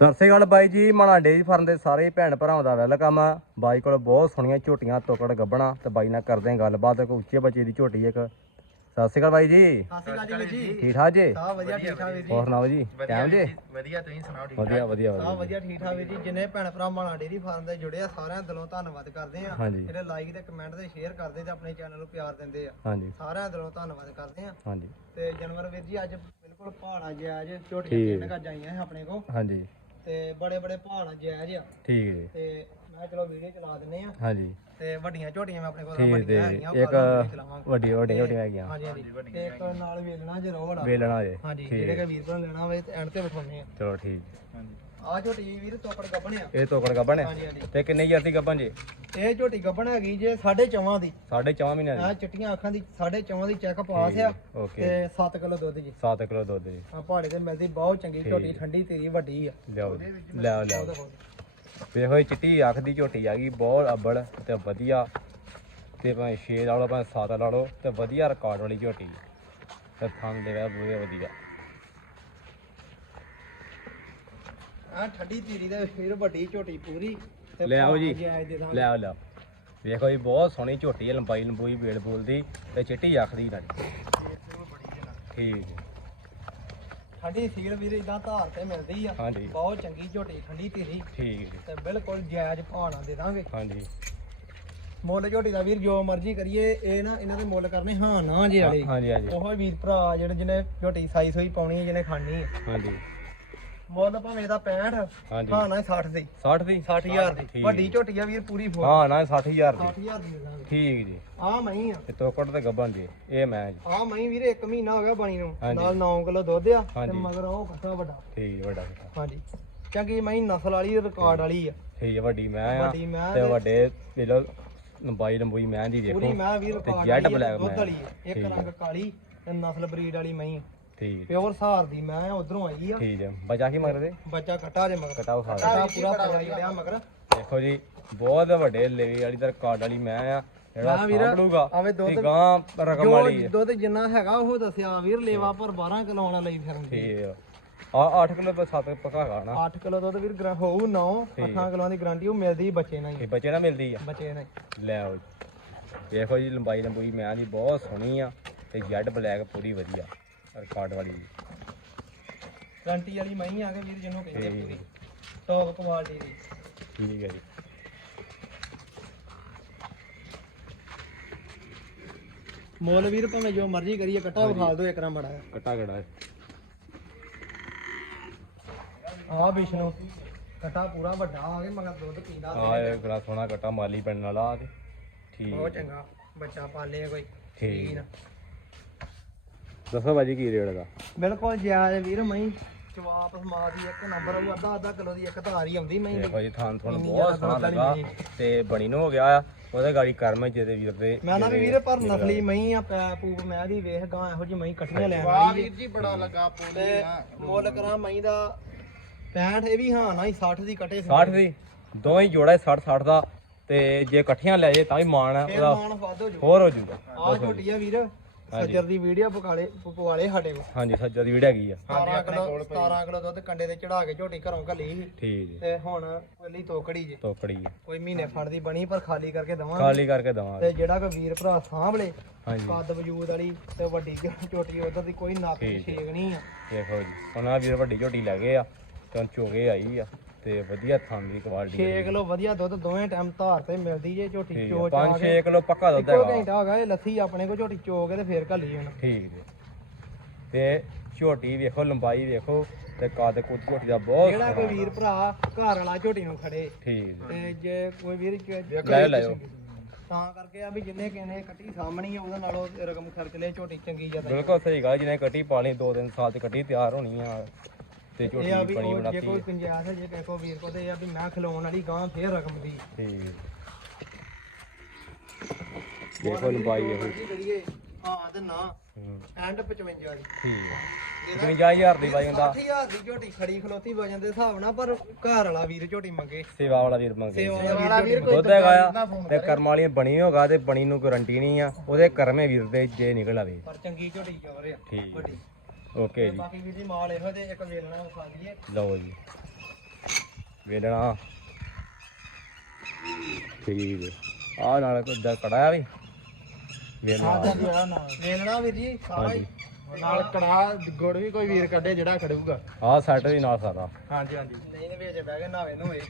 ਸਤਿ ਸ੍ਰੀ ਅਕਾਲ ਬਾਈ ਜੀ ਮਾਣਾ days farm ਦੇ ਸਾਰੇ ਭੈਣ ਭਰਾਵਾਂ ਦਾ ਵੈਲਕਮ ਆ। ਬਾਈ ਕੋਲ ਬਹੁਤ ਸੋਹਣੀਆਂ ਝੋਟੀਆਂ ਤੋਕੜ ਗੱਬਣਾ ਤੇ ਬਾਈ ਨਾਲ ਕਰਦੇ ਆਂ ਗੱਲਬਾਤ ਇੱਕ ਉੱਚੇ ਬੱਚੇ ਦੀ ਝੋਟੀ ਇੱਕ। ਸਤਿ ਸ੍ਰੀ ਅਕਾਲ ਬਾਈ ਜੀ। ਸਤਿ ਸ਼੍ਰੀ ਅਕਾਲ ਜੀ ਠੀਕ ਠਾਕ ਜੀ? ਸਭ ਵਧੀਆ ਠੀਕ ਠਾਕ ਵੀਰ ਜੀ। ਹੋਰ ਸੁਣਾਓ ਜੀ? ਟਾਈਮ ਜੀ? ਵਧੀਆ ਤੁਸੀਂ ਸੁਣਾਓ ਠੀਕ ਵਧੀਆ ਵਧੀਆ ਸਭ ਵਧੀਆ ਠੀਕ ਠਾਕ ਵੀਰ ਜੀ। ਜਿੰਨੇ ਭੈਣ ਭਰਾ ਮਾਣਾ ਡੇਰੀ ਫਾਰਮ ਦੇ ਜੁੜੇ ਆ ਸਾਰਿਆਂ ਦਿਲੋਂ ਧੰਨਵਾਦ ਕਰਦੇ ਆ ਜਿਹੜੇ ਲਾਈਕ ਤੇ ਕਮੈਂਟ ਤੇ ਸ਼ੇਅਰ ਕਰਦੇ ਤੇ ਆਪਣੇ ਚੈਨਲ ਨੂੰ ਪਿਆਰ ਦਿੰਦੇ ਆ। ਹਾਂਜੀ। ਸਾਰਿਆਂ ਦਿਲੋਂ ਧੰਨਵਾਦ ਕਰਦੇ ਆ ਹਾਂਜੀ। ਤੇ ਜਨਵਰ ਵੀਰ ਜੀ ਅੱਜ ਬਿਲਕੁਲ ਪਹਾੜਾ ਜਾਇਜ਼ ਝੋਟੀਆਂ ਠੀਕ। ਤਿੰਨ ਗੱਜ ਆਈਆਂ ਆਪਣੇ ਕੋ ਹਾਂਜੀ। ਤੇ ਬੜੇ ਬੜੇ ਪਹਾੜਾ ਜਾਇਜ਼ ਆ। ਠੀਕ ਜੀ। ਤੇ ਮੈਂ ਚਲੋ ਵੀਡੀਓ ਚਲਾ ਦਿੰਨੇ ਆ। ਹਾਂਜੀ। ਤੇ ਵੱਡੀਆਂ ਝੋਟੀਆਂ ਮੈਂ ਆਪਣੇ ਕੋਲ ਠੀਕ ਵੱਡੀਆਂ ਤੇ ਇੱਕ ਵੱਡੀ ਵੱਡੀ ਝੋਟੀ ਹੈਗੀਆਂ। ਹਾਂਜੀ ਹਾਂਜੀ। ਤੇ ਇੱਕ ਨਾਲ ਵੇਲਣਾ ਜੇ ਰੋਵੜਾ ਵੇਲਣਾ ਜੇ। ਹਾਂਜੀ ਜਿਹੜੇ ਕਿ ਵੀਰ ਭਰਾ ਲੈਣਾ ਹੋਵੇ ਤੇ ਐਂਡ ਤੇ ਬਿਠਾਉਣੇ ਆ। ਚਲੋ ਠੀਕ ਆ ਝੋਟੀ ਵੀਰ ਤੋਕੜ ਗੱਬਣਿਆ ਇਹ ਤੋਕੜ ਗੱਬਣ ਹੈ ਹਾਂਜੀ ਤੇ ਕਿੰਨੇ ਹਜ਼ਾਰ ਦੀ ਗੱਬਣ ਜੀ? ਇਹ ਝੋਟੀ ਗੱਬਣ ਹੈਗੀ ਜੇ 4.5 ਦੀ। ਸਾਢੇ ਚੌਂ ਮਹੀਨਿਆਂ ਆ ਦੀ ਚਿੱਟੀਆਂ ਅੱਖਾਂ ਦੀ 4.5 ਦੀ ਚੈੱਕ ਪਾਸ ਆ। ਤੇ 7 ਕਿਲੋ ਦੁੱਧ ਜੀ। 7 ਕਿਲੋ ਦੁੱਧ ਜੀ। ਆ ਪਹਾੜੇ ਤੇ ਮਿਲਦੀ ਬਹੁਤ ਚੰਗੀ ਝੋਟੀ ਠੰਡੀ ਤੇਰੀ ਵੱਡੀ ਆ। ਲਿਆਓ ਜੀ। ਲਿਆਓ ਲਿਆਓ। ਵੇਖੋ ਇਹ ਚਿੱਟੀ ਅੱਖ ਦੀ ਝੋਟੀ ਆ ਗਈ ਬਹੁਤ ਅੱਬੜ ਤੇ ਵਧੀਆ। ਤੇ ਭਾਵੇਂ 6 ਲਾ ਲਓ ਭਾਵੇਂ 7 ਲਾ ਲਓ ਤੇ ਵਧੀਆ ਰਿਕਾਰਡ ਵਾਲੀ ਝੋਟੀ। ਤੇ ਥਣ ਦੇ ਵੇ ਵਧੀਆ। ਆ ਠੰਡੀ ਤੇਰੀ ਦੇ ਫਿਰ ਵੱਡੀ ਝੋਟੀ ਪੂਰੀ ਤੇ ਲੈ ਆਓ ਜੀ। ਲੈ ਆਓ ਵੇਖੋ ਜੀ ਬਹੁਤ ਸੋਹਣੀ ਝੋਟੀ ਹੈ ਲੰਬਾਈ ਲੰਬੂਈ ਵੇਲ ਬੋਲ ਦੀ ਤੇ ਚਿੱਟੀ ਅੱਖ ਦੀ ਨਾਲ। ਠੀਕ ਜੀ ਠੰਡੀ ਸੀਲ ਵੀਰ ਇਦਾਂ ਧਾਰ ਤੇ ਮਿਲਦੀ ਆ। ਹਾਂਜੀ। ਬਹੁਤ ਚੰਗੀ ਝੋਟੀ ਠੰਡੀ ਤੇਰੀ। ਠੀਕ ਜੀ। ਤੇ ਬਿਲਕੁਲ ਜਾਇਜ਼ ਭਾਣਾ ਦੇ ਦਾਂਗੇ। ਹਾਂਜੀ। ਮੁੱਲ ਝੋਟੀ ਦਾ ਵੀਰ ਜੋ ਮਰਜ਼ੀ ਕਰੀਏ ਇਹ ਨਾ ਇਹਨਾਂ ਦੇ ਮੁੱਲ ਕਰਨੇ ਹਾਂ ਨਾ ਜੇ ਵਾਲੇ। ਹਾਂਜੀ ਹਾਂਜੀ। ਉਹ ਵੀਰ ਭਰਾ ਜਿਹੜੇ ਜਿਹਨੇ ਝੋਟੀ ਸਾਈ ਸੋਈ ਪਾਉਣੀ ਹੈ ਜਿਹਨੇ ਖਾਣੀ ਹੈ। ਹਾਂਜੀ। ਮੁੱਲ ਭਾਵੇਂ ਇਹਦਾ 65 ਹਾਂਜੀ। ਹਾਂ ਨਾ 60 ਦੀ। 60 ਦੀ? 60000 ਦੀ ਠੀਕ। ਵੱਡੀ ਝੋਟੀ ਆ ਵੀਰ ਪੂਰੀ ਫੁੱਲ। ਹਾਂ ਨਾ 60000 ਦੀ। 60000 ਦੀ ਠੀਕ ਜੀ। ਆ ਮਹੀਂ ਆ। ਤੇ ਤੋਕੜ ਤੇ ਗੱਬਣ ਜੀ ਇਹ ਮੈਂ ਜੀ। ਆ ਮਹੀਂ ਵੀਰ ਇੱਕ ਮਹੀਨਾ ਹੋ ਗਿਆ ਬਣੀ ਨੂੰ। ਹਾਂਜੀ। ਨਾਲ 9 ਕਿਲੋ ਦੁੱਧ ਆ ਤੇ ਹਾਂਜੀ। ਮਗਰ ਉਹ ਕੱਟਾ ਵੱਡਾ। ਠੀਕ ਜੀ, ਵੱਡਾ। ਹਾਂਜੀ। ਚੰਗੀ ਮਹੀਂ ਨਸਲ ਵਾਲੀ ਰਿਕਾਰਡ ਵਾਲੀ ਆ। ਠੀਕ ਹੈ ਵੱਡੀ ਮੈਂ ਆ। ਵੱਡੀ ਮੈਂ ਤੇ ਤੇ ਵੱਡੇ ਲੈ ਲਓ ਲੰਬਾਈ ਲੰਬੂਈ ਮੈਂ ਦੀ ਦੇਖੋ। ਪੂਰੀ ਮੈਂ ਵੀਰ ਤੇ ਰਿਕਾਰਡ ਵਾਲੀ ਆ, ਬਲੈਕ ਦੁੱਧ ਮੈਂ। ਵਾਲੀ ਆ। ਇੱਕ ਠੀਕ ਰੰਗ ਕਾਲੀ ਤੇ ਨਸਲ ਬਰੀਡ ਵਾਲੀ ਮਹੀਂ। ਠੀਕ। ਪਿਓਰ ਸਹਾਰ ਦੀ ਮੈਂ ਉਧਰੋਂ ਆਈ ਆ। ਠੀਕ ਹੈ ਬਚਾ ਕੀ ਮਗਰ ਦੇ ਬੱਚਾ ਜੇ ਮਗਰ। ਕਟਾਓ ਖਾ ਕੱਟਾ ਪੂਰਾ ਪਜਾ ਜੜਿਆ ਮਗਰ। ਦੇਖੋ ਜੀ ਬਹੁਤ ਵੱਡੇ ਲੇਵੀ ਵਾਲੀ ਤੇ ਕਾਰਡ ਵਾਲੀ ਮੈਂ ਆ ਜਿਹੜਾ ਸਾਂਭਲੂਗਾ ਆਵੇਂ ਦੁੱਧ- ਤੇ ਗਾਂ ਰਕਮ ਵਾਲੀ ਹੈ ਦੁੱਧ ਜਿੰਨਾ ਹੈਗਾ ਉਹ ਦੱਸਿਆ ਵੀਰ ਲੇਵਾ ਪਰ 12 ਕਿਲੋ ਆਉਣਾ ਲਈ ਫਿਰਨਗੇ ਠੀਕ ਹੈ ਆ 8 ਕਿਲੋ 7 ਪਕਾ ਖਾਣਾ 8 ਕਿਲੋ ਦੁੱਧ ਵੀਰ ਗਰਾ ਹੋਊ 9 8 ਕਿਲੋਆਂ ਦੀ ਗਾਰੰਟੀ ਉਹ ਮਿਲਦੀ ਬੱਚੇ ਨਾਲ ਹੀ। ਬੱਚੇ ਨਾਲ ਮਿਲਦੀ ਆ। ਬੱਚੇ ਨਾਲ। ਲੈ ਆਓ ਦੇਖੋ ਜੀ ਲੰਬਾਈ ਲੰਬੂਈ ਮੈਂ ਦੀ ਬਹੁਤ ਸੋਹਣੀ ਆ ਤੇ ਜੈਡ ਬਲੈਕ ਪੂਰੀ ਵਧੀਆ। ਰਿਕਾਰਡ ਵਾਲੀ। ਗਾਰੰਟੀ ਵਾਲੀ ਮਹੀਂ ਆ ਕੇ ਵੀਰ ਜਿਹਨੂੰ ਕਹਿੰਦੇ ਠੀਕ ਪੂਰੀ। ਟੌਪ ਕੁਆਲਿਟੀ ਦੀ। ਠੀਕ ਹੈ ਜੀ। ਮੁੱਲ ਵੀਰ ਭਾਵੇਂ ਜੋ ਮਰਜ਼ੀ ਕਰੀਏ ਕੱਟਾ ਵਿਖਾ ਦਿਓ ਇੱਕ ਨਾ ਬੜਾ ਕਟਾ ਗੜਾ ਹੈ। ਆ ਵਿਸ਼ਨੂੰ ਕੱਟਾ ਪੂਰਾ ਵੱਡਾ ਆ ਗਿਆ ਮਗਰ ਦੁੱਧ ਪੀਂਦਾ ਆ ਇਹ ਬੜਾ ਸੋਹਣਾ ਕਟਾ ਮਾਲੀ ਪੈਣ ਵਾਲਾ ਆ ਤੇ ਠੀਕ ਬਹੁਤ ਚੰਗਾ ਬੱਚਾ ਪਾਲੇ ਕੋਈ। ਠੀਕ ਨਾ ਦੱਸੋ ਬਾਜੀ ਕੀ ਰੇਟ ਦਾ? ਬਿਲਕੁਲ ਜਾਇਜ਼ ਵੀਰ ਮਹੀਂ ਜਵਾਬ ਸਮਾ ਦੀ ਇੱਕ ਨੰਬਰ ਉਹ ਅੱਧਾ ਅੱਧਾ ਕਿਲੋ ਦੀ ਇੱਕ ਧਾਰ ਹੀ ਆਉਂਦੀ ਮਹੀਂ। ਦੀ ਦੇਖੋ ਜੀ ਥਾਨ ਤੁਹਾਨੂੰ ਇੰਨੀ ਬਹੁਤ ਸੋਹਣਾ ਲੱਗਾ ਤੇ ਬਣੀ ਨੂੰ ਹੋ ਗਿਆ ਆ ਉਹਦੇ ਗਾੜੀ ਕਰਮ ਜਿਹਦੇ ਵੀਰ ਦੇ ਮੈਂ ਨਾ ਵੀ ਵੀਰੇ ਪਰ ਨਸਲੀ ਮਹੀਂ ਆ ਪੈ ਪੂਪ ਮੈਂ ਦੀ ਵੇਖ ਗਾਂ ਇਹੋ ਜੀ ਮਹੀਂ ਕੱਟੀਆਂ ਲੈਣ ਵਾਲੀ ਵੀਰ ਜੀ ਬੜਾ ਲੱਗਾ ਪੋਲੀ ਤੇ ਮੁੱਲ ਕਰਾਂ ਮਹੀਂ ਦਾ 65 ਇਹ ਵੀ ਹਾਂ ਨਾ ਹੀ 60 ਦੀ ਕੱਟੇ 60 ਦੀ ਦੋਵੇਂ ਜੋੜਾ 60 60 ਦਾ ਤੇ ਜੇ ਇਕੱਠੀਆਂ ਲੈ ਜੇ ਤਾਂ ਵੀ ਮਾਣ ਉਹਦਾ ਹੋਰ ਹੋ ਜੂਗਾ। ਆ ਝੋਟੀ ਆ ਵੀਰ। ਸੱਜਰ ਦੀ ਵੀਡੀਓ ਪਕਾਲੇ ਪਵਾਲੇ ਸਾਡੇ ਕੋਲ। ਹਾਂਜੀ ਸੱਜਾ ਦੀ ਵੀਡ ਹੈਗੀ ਆ। 17 ਕਿਲੋ 17 ਕਿਲੋ ਦੁੱਧ ਕੰਡੇ ਤੇ ਚੜਾ ਕੇ ਝੋਟੀ ਘਰੋਂ ਘੱਲੀ ਸੀ। ਠੀਕ ਜੀ। ਤੇ ਹੁਣ ਪਹਿਲੀ ਤੋਕੜੀ ਜੇ। ਤੋਕੜੀ ਕੋਈ ਮਹੀਨੇ ਫੜ ਦੀ ਬਣੀ ਪਰ ਖਾਲੀ ਕਰਕੇ ਦਵਾਂਗੇ। ਖਾਲੀ ਕਰਕੇ ਦਵਾਂਗੇ। ਤੇ ਜਿਹੜਾ ਕੋਈ ਵੀਰ ਭਰਾ ਸਾਂਭਲੇ ਹਾਂਜੀ। ਕੱਦ ਵਜੂਦ ਵਾਲੀ ਤੇ ਵੱਡੀ ਝੋਟੀ ਉਧਰ ਦੀ ਕੋਈ ਨੱਕ ਠੀਕ ਛੇਕ ਨਹੀਂ ਆ। ਦੇਖੋ ਜੀ ਉਹਨਾਂ ਵੀਰ ਵੱਡੀ ਝੋਟੀ ਲੈ ਗਏ ਆ ਤੇ ਹੁਣ ਚੋਗੇ ਆਈ ਆ। ਤੇ ਵਧੀਆ ਥਾਂ ਦੀ ਕੁਆਲਿਟੀ 6 ਕਿਲੋ ਵਧੀਆ ਦੁੱਧ ਦੋਵੇਂ ਟਾਈਮ ਧਾਰ ਤੇ ਮਿਲਦੀ ਜੇ ਝੋਟੀ ਚੋ ਚਾ 5-6 ਕੇ। ਕਿਲੋ ਪੱਕਾ ਦੁੱਧ ਇੱਕੋ ਹੈਗਾ। ਘੰਟਾ ਹੋ ਗਿਆ ਇਹ ਲੱਥੀ ਆਪਣੇ ਕੋ ਝੋਟੀ ਚੋ ਕੇ ਤੇ ਫੇਰ ਘੱਲੀ ਹੁਣ ਠੀਕ ਜੀ ਤੇ ਝੋਟੀ ਵੇਖੋ ਲੰਬਾਈ ਵੇਖੋ ਤੇ ਕੱਦ ਕੁੱਦ ਝੋਟੀ ਦਾ ਬਹੁਤ ਜਿਹੜਾ ਕੋਈ ਵੀਰ ਭਰਾ ਘਰ ਵਾਲਾ ਝੋਟੀ ਨੂੰ ਖੜੇ ਠੀਕ ਜੀ ਤੇ ਜੇ ਕੋਈ ਵੀਰ ਲੈ ਲਿਓ ਤਾਂ ਕਰਕੇ ਆ ਵੀ ਜਿੰਨੇ ਕਿਨੇ ਕੱਟੀ ਸਾਹਮਣੀ ਆ ਉਹਦੇ ਨਾਲੋਂ ਰਕਮ ਖਰਚ ਲੈ ਝੋਟੀ ਚੰਗੀ ਜ਼ਿਆਦਾ। ਬਿਲਕੁਲ ਸਹੀ ਗੱਲ ਜਿਹਨੇ ਕੱਟੀ ਪਾਲੀ ਦੋ ਤਿੰਨ ਸਾਲ ਚ ਕੱਟੀ ਤਿਆਰ ਹੋਣੀ ਆ। ਤੇ ਇਹ ਆ ਝੋਟੀ ਵੀ ਬਣੀ ਉਹ ਜੇ ਬਣਾਤੀ ਕੋਈ ਗੁੰਜਾਇਸ਼ ਹੈ ਜੇ ਕਿਸੇ ਕੋ ਵੀਰ ਕੋ ਤੇ ਇਹ ਆ ਵੀ ਮੈਂ ਖਿਲਾਉਣ ਵਾਲੀ ਗਾਂ ਫੇਰ ਰਕਮ ਦੀ। ਠੀਕ। ਦੇਖੋ ਲੰਬਾਈ ਇਹੋ। ਕੀ ਕਰੀਏ ਹਾਂ ਤੇ ਨਾ। ਹੂੰ, ਐਂਡ 55 ਦੀ ਠੀਕ ਹੈ 55000 ਦੀ ਬਾਈ ਹੁੰਦਾ। 60000 ਦੀ ਝੋਟੀ ਖੜੀ ਖਲੋਤੀ ਵਜਨ ਦੇ ਹਿਸਾਬ ਨਾਲ ਪਰ ਘਰ ਵਾਲਾ ਵੀਰ ਝੋਟੀ ਮੰਗੇ। ਸੇਵਾ ਵਾਲਾ ਵੀਰ ਮੰਗੇ। ਸੇਵਾ ਵਾਲਾ ਵੀਰ ਦੁੱਧ ਹੈਗਾ ਆ ਤੇ ਕਰਮ ਵਾਲੀਆਂ ਬਣੀ ਹੋਗਾ ਤੇ ਬਣੀ ਨੂੰ ਗਾਰੰਟੀ ਨਹੀਂ ਆ। ਉਹਦੇ ਕਰਮੇ ਵੀਰ ਦੇ ਜੇ ਨਿਕਲ ਆਵੇ। ਪਰ ਚੰਗੀ ਝੋਟੀ ਚੋਰ ਆ। ਠੀਕ। ਵੱਡੀ। ਓਕੇ ਜੀ। ਬਾਕੀ ਵੀਰ ਜੀ ਮਾਲ ਇਹੋ ਤੇ ਇੱਕ ਵੇਲਣਾ ਵਿਖਾ ਦਈਏ। ਲਓ ਜੀ। ਵੇਲਣਾ। ਠੀਕ ਹੈ। ਆ ਨਾਲ ਕੋਈ ਦਾ ਕੜਾਇਆ ਵੀ? ਵੇਲਣਾ। ਵੇਲਣਾ ਵੀਰ ਜੀ ਸਾਰਾ ਹੀ। ਨਾਲ ਕੜਾ ਗੁੜ ਵੀ ਕੋਈ ਵੀਰ ਕੱਢੇ ਜਿਹੜਾ ਖੜੂਗਾ। ਆ ਸੈਟ ਵੀ ਨਾਲ ਸਾਰਾ। ਹਾਂਜੀ ਹਾਂਜੀ। ਨਹੀਂ ਨੇ ਵਿੱਚ ਬਹਿ ਕੇ ਨਾਵੇਂ ਨੂੰ ਏ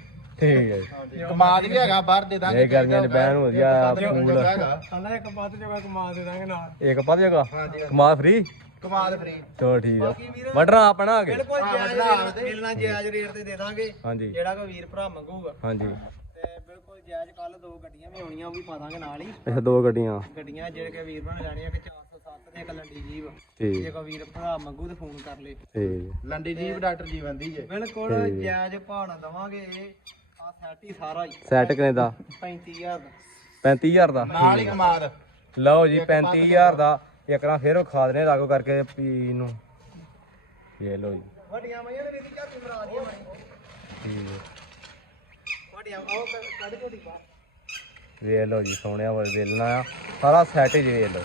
ਠੀਕ ਹੈ ਕਮਾਦ ਵੀ ਹੈਗਾ ਬਾਹਰ ਦੇ ਦਾਂਗੇ ਇਹ ਗਰਮੀਆਂ 'ਚ ਬਹਿਣ ਨੂੰ ਵਧੀਆ ਪੂਲ। ਕਹਿੰਦਾ ਇੱਕ ਪੱਤ ਜਗਾ ਕਮਾ ਦੇ ਦਾਂਗੇ ਨਾਲ। ਇੱਕ ਪਾ ਦੇਗਾ ਹਾਂਜੀ ਕਮਾ ਫ੍ਰੀ ਕਮਾਦ ਫਰੀ ਚਲੋ ਠੀਕ ਆ। ਵਟਣਾ ਆਪਣਾ ਆ ਕੇ ਬਿਲਕੁਲ ਜਾਇਜ਼ ਰੇਟ ਮਿਲਣਾ ਜਾਇਜ਼ ਰੇਟ ਤੇ ਦੇ ਦਾਂਗੇ ਹਾਂਜੀ। ਜਿਹੜਾ ਕੋਈ ਵੀਰ ਭਰਾ ਮੰਗੂਗਾ। ਹਾਂਜੀ। ਤੇ ਬਿਲਕੁਲ ਜਾਇਜ਼ ਕੱਲ ਦੋ ਗੱਡੀਆਂ ਵੀ ਆਉਣੀਆਂ ਉਹ ਵੀ ਪਾ ਦਾਂਗੇ ਨਾਲ ਹੀ। ਅੱਛਾ ਦੋ ਗੱਡੀਆਂ। ਗੱਡੀਆਂ ਜਿਹੜੇ ਕਿ ਵੀਰ ਭਰਾ ਨੇ ਲੈਣੀਆਂ ਕਿ 407 ਤੇ ਇੱਕ ਲੰਡੀ ਜੀਵ ਠੀਕ। ਜੇ ਕੋਈ ਵੀਰ ਭਰਾ ਮੰਗੂ ਤੇ ਫੋਨ ਕਰ ਲੇ। ਠੀਕ। ਲੰਡੀ ਜੀਵ ਡਾਕਟਰ ਜੀਵਨ ਦੀ ਜੇ। ਬਿਲਕੁਲ ਜਾਇਜ਼ ਭਾਅ ਨਾਲ ਦਵਾਂਗੇ ਆ ਸੈਟ ਹੀ ਸਾਰਾ ਹੀ। ਸੈਟ ਕਿਨੇ ਦਾ? 35000 ਦਾ। 35000 ਦਾ? ਨਾਲ ਹੀ ਕਮਾਦ। ਲਓ ਜੀ 35000 ਦਾ। ਇੱਕ ਨਾ ਫਿਰ ਖਾ ਦਨੇ ਲਾਗੋ ਕਰਕੇ ਪੀ ਨੂੰ ਇਹ ਲਓ ਜੀ। ਵੱਡੀਆਂ ਮਈਆਂ ਨੇ ਵੀਰ ਜੀ ਝਾਤੀ ਮਰਾ ਦੀਆਂ ਵੱਡੀਆਂ ਆਓ ਕੱਢ ਝੋਟੀ ਬਾਹਰ ਵੇਖ ਜੀ ਸੋਹਣਿਆ ਵਾ ਵੇਲਣਾ ਆ। ਸਾਰਾ ਸੈਟ ਹੀ ਵੇਖ ਲਓ।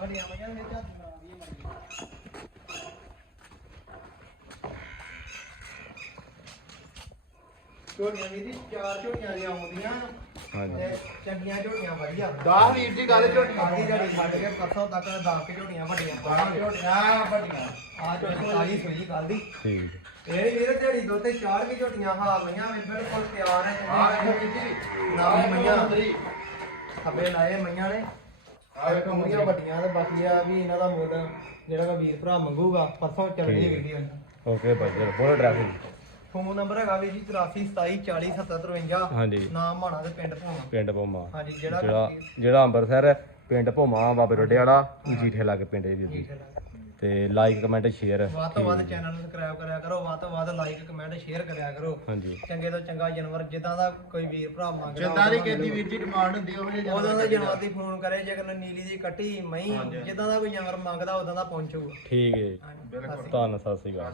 ਵੱਡੀਆਂ ਮਈਆਂ ਨੇ ਝਾਤੀ ਮਰਾ ਦੀਆਂ ਝੋਟੀਆਂ ਵੀਰ ਜੀ ਚਾਰ ਝੋਟੀਆਂ ਜਿਹੀਆਂ ਆਉਂਦੀਆਂ ਹਾਂਜੀ। ਤੇ ਚੰਗੀਆਂ ਝੋਟੀਆਂ ਵਧੀਆ। 10 ਵੀਰ ਜੀ ਗੱਲ ਝੋਟੀ ਸਾਡੀ ਜਿਹੜੀ ਛੱਡ ਕੇ ਪਰਸੋਂ ਤੱਕ 10 ਕੇ ਝੋਟੀਆਂ ਵੱਡੀਆਂ। ਪਾਵਾਂਗੇ ਝੋਟੀਆਂ ਵੱਡੀਆਂ। ਆ ਝੋਟੀ ਸਾਰੀ ਸੂਈ ਕੱਲ ਦੀ। ਠੀਕ ਇਹ ਵੀਰ ਝੜੀ ਦੋ ਤੇ ਚਾਰ ਕੀ ਝੋਟੀਆਂ ਹਾਰ ਲਈਆਂ ਵੀ ਬਿਲਕੁਲ ਤਿਆਰ ਹੈ ਆ ਚੰਗੀ ਵੇਖੋ ਵੀਰ ਜੀ। ਨਾਲ ਮਈਆਂ। ਅੰਦਰੀ ਖੱਬੇ ਲਾਏ ਮਈਆਂ ਨੇ। ਆ ਵੇਖੋ ਕਮਰੀਆਂ ਵੱਡੀਆਂ ਤੇ ਬਾਕੀ ਆ ਵੀ ਇਹਨਾਂ ਦਾ ਮੁੱਲ ਜਿਹੜਾ ਕੋ ਵੀਰ ਭਰਾ ਮੰਗੂਗਾ ਪਰਸੋਂ ਚੱਲਣੀ। ਵੀਡੀਓ। ਓਕੇ ਭਾਈ ਜੀ ਬੋਲੋ ਟ੍ਰੈਫਿਕ ਫੋਨ ਨੰਬਰ ਹੈਗਾ ਵੀਰ ਜੀ 83 27 40 77 ਹਾਂਜੀ। ਨਾਮ ਮਾਣਾ ਦੇ ਪਿੰਡ ਭਾਵਾਂ ਪਿੰਡ ਭੋਮਾ। ਹਾਂਜੀ ਜਿਹੜਾ ਜਿਹੜਾ ਜਿਹੜਾ ਅੰਮ੍ਰਿਤਸਰ ਹੈ, ਪਿੰਡ ਭੋਮਾ ਬਾਬੇ ਰੋਡੇ ਵਾਲਾ ਜੀਠੇ ਲਾਗੇ ਪਿੰਡ ਇਹ ਜੀ ਤੇ ਲਾਈਕ ਕਮੈਂਟ ਸ਼ੇਅਰ ਵੱਧ ਤੋਂ ਵੱਧ ਚੈਨਲ ਨੂੰ ਸਬਸਕ੍ਰਾਈਬ ਕਰਿਆ ਕਰੋ ਵੱਧ ਤੋਂ ਵੱਧ ਲਾਈਕ ਕਮੈਂਟ ਸ਼ੇਅਰ ਕਰਿਆ ਕਰੋ। ਹਾਂਜੀ। ਚੰਗੇ ਤੋਂ ਚੰਗਾ ਜਾਨਵਰ ਜਿੱਦਾਂ ਦਾ ਕੋਈ ਵੀਰ ਭਰਾ ਮੰਗਦਾ ਜਿੱਦਾਂ ਦੀ ਕਹਿੰਦੀ ਵੀਰ ਜੀ ਡਿਮਾਂਡ ਹੁੰਦੀ ਉਹ ਵੇਲੇ ਉਦੋਂ ਦਾ ਜਾਨਵਰ ਦੀ ਫੋਨ ਕਰੇ ਜੇਕਰ ਨੀਲੀ ਦੀ ਕੱਟੀ ਮਹੀਂ ਜਿੱਦਾਂ ਦਾ ਕੋਈ ਜਾਨਵਰ ਮੰਗਦਾ ਉਦਾਂ ਦਾ ਪਹੁੰਚੂਗਾ। ਠੀਕ ਹੈ ਜੀ। ਹਾਂਜੀ। ਧੰਨ ਸਤਿ ਸ੍ਰੀ ਅਕਾਲ।